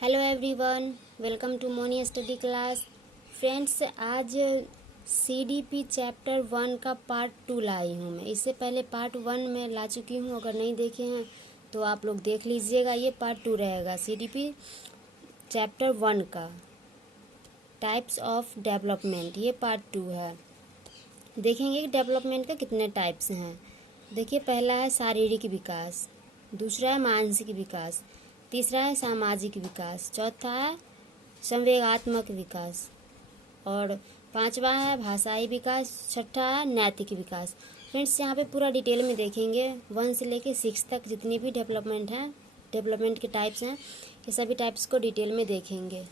Hello everyone, welcome to Moni study class. Friends, आज CDP chapter 1 का part 2 लाई हूँ मैं। इससे पहले पार्ट 1 में ला चुकी हूँ, अगर नहीं देखे हैं तो आप लोग देख लीजिएगा। ये पार्ट 2 रहेगा सीडीपी चैप्टर 1 का, टाइप्स ऑफ डेवलपमेंट। ये पार्ट 2 है। देखेंगे कि डेवलपमेंट के कितने टाइप्स हैं। देखिए, पहला है शारीरिक विकास, दूसरा है मानसिक विकास, तीसरा है सामाजिक विकास, चौथा है संवेगात्मक विकास और पांचवा है भाषाई विकास, छठा है नैतिक विकास। फ्रेंड्स, यहाँ पे पूरा डिटेल में देखेंगे 1 से लेके 6 तक जितनी भी डेवलपमेंट हैं, डेवलपमेंट के टाइप्स हैं, ये सभी टाइप्स को डिटेल में देखेंगे।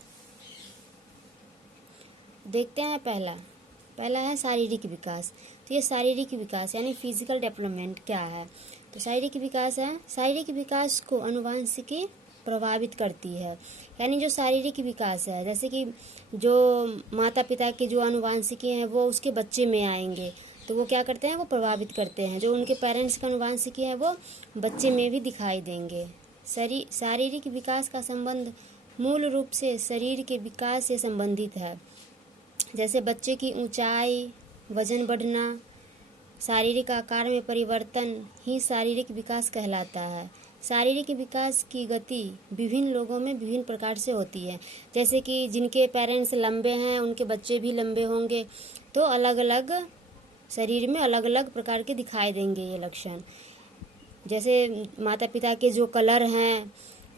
देखते हैं पहला है शारीरिक विकास। तो ये शारीरिक विकास यानी फिजिकल डेवलपमेंट क्या है? तो शारीरिक विकास को आनुवंशिकी प्रभावित करती है। यानी जो शारीरिक विकास है, जैसे कि जो माता पिता के जो आनुवंशिकी हैं वो उसके बच्चे में आएंगे, तो वो क्या करते हैं, वो प्रभावित करते हैं। जो उनके पेरेंट्स का आनुवंशिकी है वो बच्चे में भी दिखाई देंगे। शारीरिक विकास का संबंध मूल रूप से शरीर के विकास से संबंधित है। जैसे बच्चे की ऊंचाई, वजन बढ़ना, शारीरिक आकार में परिवर्तन ही शारीरिक विकास कहलाता है। शारीरिक विकास की गति विभिन्न लोगों में विभिन्न प्रकार से होती है। जैसे कि जिनके पेरेंट्स लंबे हैं उनके बच्चे भी लंबे होंगे, तो अलग अलग शरीर में अलग अलग प्रकार के दिखाई देंगे ये लक्षण। जैसे माता पिता के जो कलर हैं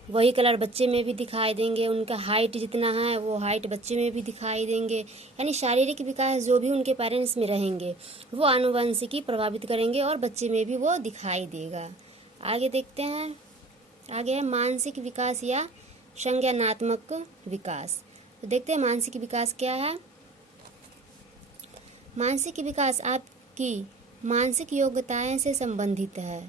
वही कलर बच्चे में भी दिखाई देंगे, उनका हाइट जितना है वो हाइट बच्चे में भी दिखाई देंगे। यानी शारीरिक विकास जो भी उनके पेरेंट्स में रहेंगे वो आनुवंशिकी प्रभावित करेंगे और बच्चे में भी वो दिखाई देगा। आगे देखते हैं, आगे है मानसिक विकास या संज्ञानात्मक विकास। तो देखते हैं मानसिक विकास क्या है। मानसिक विकास आपकी मानसिक योग्यताएं से संबंधित है।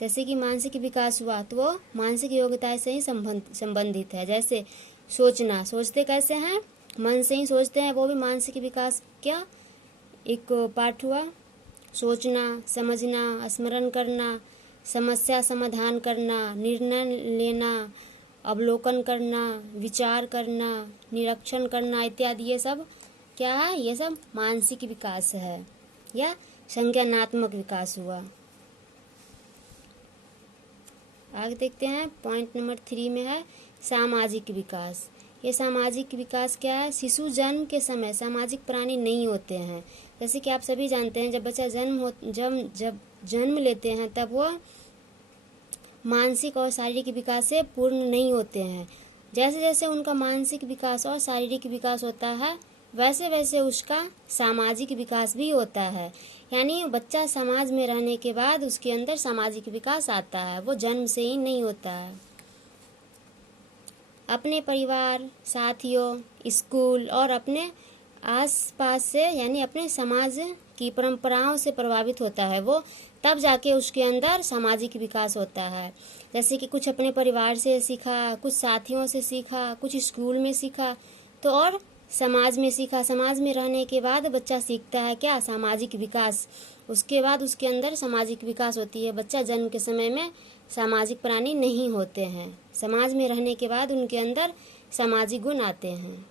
जैसे कि मानसिक विकास हुआ तो वो मानसिक योग्यताएं से ही संबंधित है। जैसे सोचना, सोचते कैसे हैं, मन से ही सोचते हैं, वो भी मानसिक विकास क्या एक पार्ट हुआ। सोचना, समझना, स्मरण करना, समस्या समाधान करना, निर्णय लेना, अवलोकन करना, विचार करना, निरीक्षण करना इत्यादि, ये सब क्या है, ये सब मानसिक विकास है या संज्ञानात्मक विकास हुआ। आगे देखते हैं, पॉइंट नंबर 3 में है सामाजिक विकास। ये सामाजिक विकास क्या है? शिशु जन्म के समय सामाजिक प्राणी नहीं होते हैं। जैसे कि आप सभी जानते हैं, जब बच्चा जब जन्म लेते हैं तब वो मानसिक और शारीरिक विकास से पूर्ण नहीं होते हैं। जैसे जैसे उनका मानसिक विकास और शारीरिक विकास होता है वैसे वैसे उसका सामाजिक विकास भी होता है। यानी बच्चा समाज में रहने के बाद उसके अंदर सामाजिक विकास आता है, वो जन्म से ही नहीं होता है। अपने परिवार, साथियों, स्कूल और अपने आसपास से यानी अपने समाज की परंपराओं से प्रभावित होता है वो, तब जाके उसके अंदर सामाजिक विकास होता है। जैसे कि कुछ अपने परिवार से सीखा, कुछ साथियों से सीखा, कुछ स्कूल में सीखा, तो और समाज में सीखा। समाज में रहने के बाद बच्चा सीखता है क्या, सामाजिक विकास। उसके बाद उसके अंदर सामाजिक विकास होती है। बच्चा जन्म के समय में सामाजिक प्राणी नहीं होते हैं, समाज में रहने के बाद उनके अंदर सामाजिक गुण आते हैं।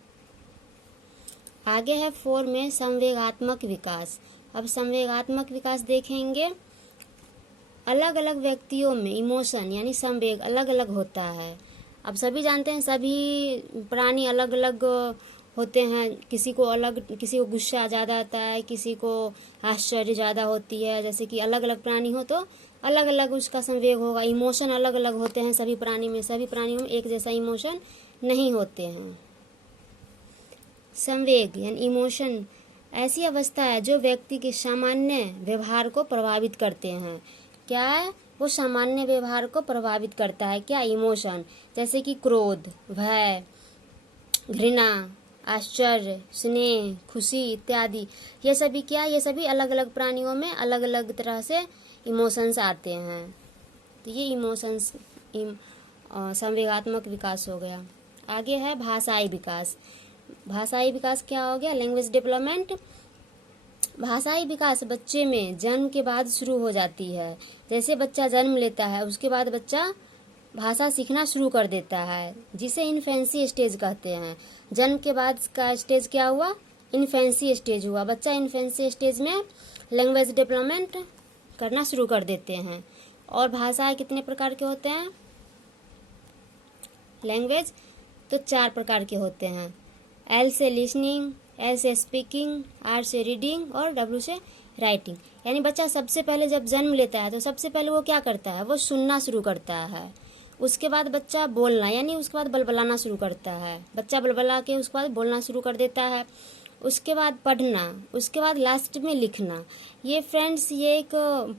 आगे है 4 में संवेगात्मक विकास। अब संवेगात्मक विकास देखेंगे, अलग अलग व्यक्तियों में इमोशन यानी संवेग अलग अलग होता है। अब सभी जानते हैं सभी प्राणी अलग अलग होते हैं। किसी को गुस्सा ज़्यादा आता है, किसी को आश्चर्य ज़्यादा होती है। जैसे कि अलग अलग प्राणी हो तो अलग अलग उसका संवेग होगा। इमोशन अलग अलग होते हैं सभी प्राणियों में एक जैसा इमोशन नहीं होते हैं। संवेग यानी इमोशन ऐसी अवस्था है जो व्यक्ति के सामान्य व्यवहार को प्रभावित करते हैं। क्या है? वो सामान्य व्यवहार को प्रभावित करता है क्या, इमोशन। जैसे कि क्रोध, भय, घृणा, आश्चर्य, स्नेह, खुशी इत्यादि, ये सभी क्या, ये सभी अलग अलग प्राणियों में अलग अलग तरह से इमोशंस आते हैं। तो ये इमोशंस संवेगात्मक विकास हो गया। आगे है भाषाई विकास। भाषाई विकास क्या हो गया? Language development. भाषाई विकास बच्चे में जन्म के बाद शुरू हो जाती है। जैसे बच्चा जन्म लेता है उसके बाद बच्चा भाषा सीखना शुरू कर देता है, जिसे इन्फेंसी स्टेज कहते हैं। जन्म के बाद का स्टेज क्या हुआ? इन्फेंसी स्टेज हुआ। बच्चा इन्फेंसी स्टेज में लैंग्वेज डेवलपमेंट करना शुरू कर देते हैं। और भाषाएं कितने प्रकार के होते हैं? लैंग्वेज तो 4 प्रकार के होते हैं। L से लिसनिंग, S से स्पीकिंग, R से रीडिंग और W से राइटिंग। यानी बच्चा सबसे पहले जब जन्म लेता है तो सबसे पहले वो क्या करता है? वो सुनना शुरू करता है। उसके बाद बच्चा बोलना, यानी उसके बाद बलबलाना शुरू करता है। बच्चा बलबला के उसके बाद बोलना शुरू कर देता है। उसके बाद पढ़ना, उसके बाद लास्ट में लिखना। ये फ्रेंड्स, ये एक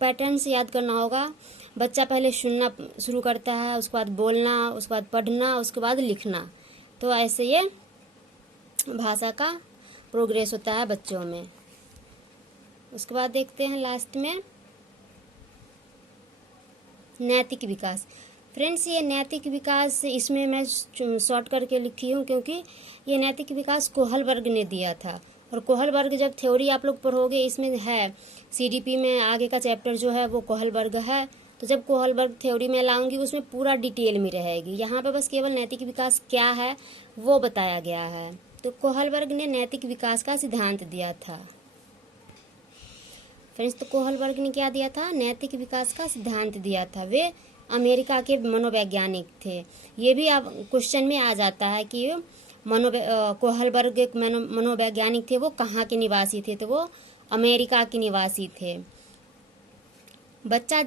पैटर्न से याद करना होगा। बच्चा पहले सुनना शुरू करता है, उसके बाद बोलना, उसके बाद पढ़ना, उसके बाद लिखना। तो ऐसे ये भाषा का प्रोग्रेस होता है बच्चों में। उसके बाद देखते हैं लास्ट में नैतिक विकास। फ्रेंड्स, ये नैतिक विकास इसमें मैं शॉर्ट करके लिखी हूँ क्योंकि ये नैतिक विकास कोहलबर्ग ने दिया था। और कोहलबर्ग जब थ्योरी आप लोग पढ़ोगे, इसमें है CDP में आगे का चैप्टर जो है वो कोहलबर्ग है। तो जब कोहलबर्ग थ्योरी में लाऊंगी उसमें पूरा डिटेल में रहेगी। यहाँ पे बस केवल नैतिक विकास क्या है वो बताया गया है। तो कोहलबर्ग ने नैतिक विकास का सिद्धांत दिया था। फ्रेंड्स, तो कोहलबर्ग ने क्या दिया था? नैतिक विकास का सिद्धांत दिया था। वे अमेरिका के मनोवैज्ञानिक थे। ये भी अब क्वेश्चन में आ जाता है कि कोहलबर्ग एक मनोवैज्ञानिक थे, वो कहाँ के निवासी थे? तो वो अमेरिका के निवासी थे। बच्चा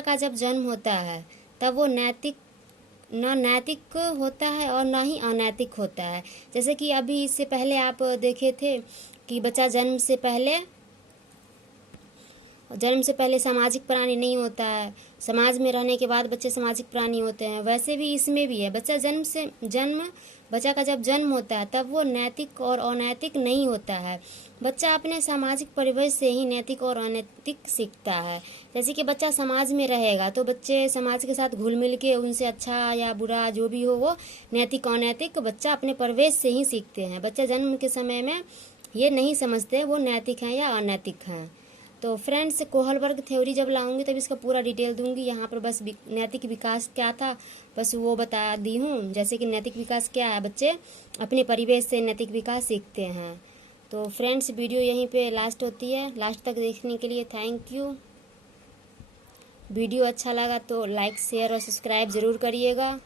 का जब जन्म होता है तब वो न नैतिक होता है और न ही अनैतिक होता है। जैसे कि अभी इससे पहले आप देखे थे कि बच्चा जन्म से पहले सामाजिक प्राणी नहीं होता है, समाज में रहने के बाद बच्चे सामाजिक प्राणी होते हैं। वैसे भी इसमें भी है। बच्चा का जब जन्म होता है तब वो नैतिक और अनैतिक नहीं होता है। बच्चा अपने सामाजिक परिवेश से ही नैतिक और अनैतिक सीखता है। जैसे कि बच्चा समाज में रहेगा तो बच्चे समाज के साथ घुल मिल के उनसे अच्छा या बुरा जो भी हो वो नैतिक अनैतिक बच्चा अपने परिवेश से ही सीखते हैं। बच्चा जन्म के समय में ये नहीं समझते वो नैतिक हैं या अनैतिक हैं। तो फ्रेंड्स, कोहलबर्ग थ्योरी जब लाऊंगी तब इसका पूरा डिटेल दूंगी। यहाँ पर बस नैतिक विकास क्या था बस वो बता दी हूँ। जैसे कि नैतिक विकास क्या है, बच्चे अपने परिवेश से नैतिक विकास सीखते हैं। तो फ्रेंड्स, वीडियो यहीं पे लास्ट होती है। लास्ट तक देखने के लिए थैंक यू। वीडियो अच्छा लगा तो लाइक, शेयर और सब्सक्राइब ज़रूर करिएगा।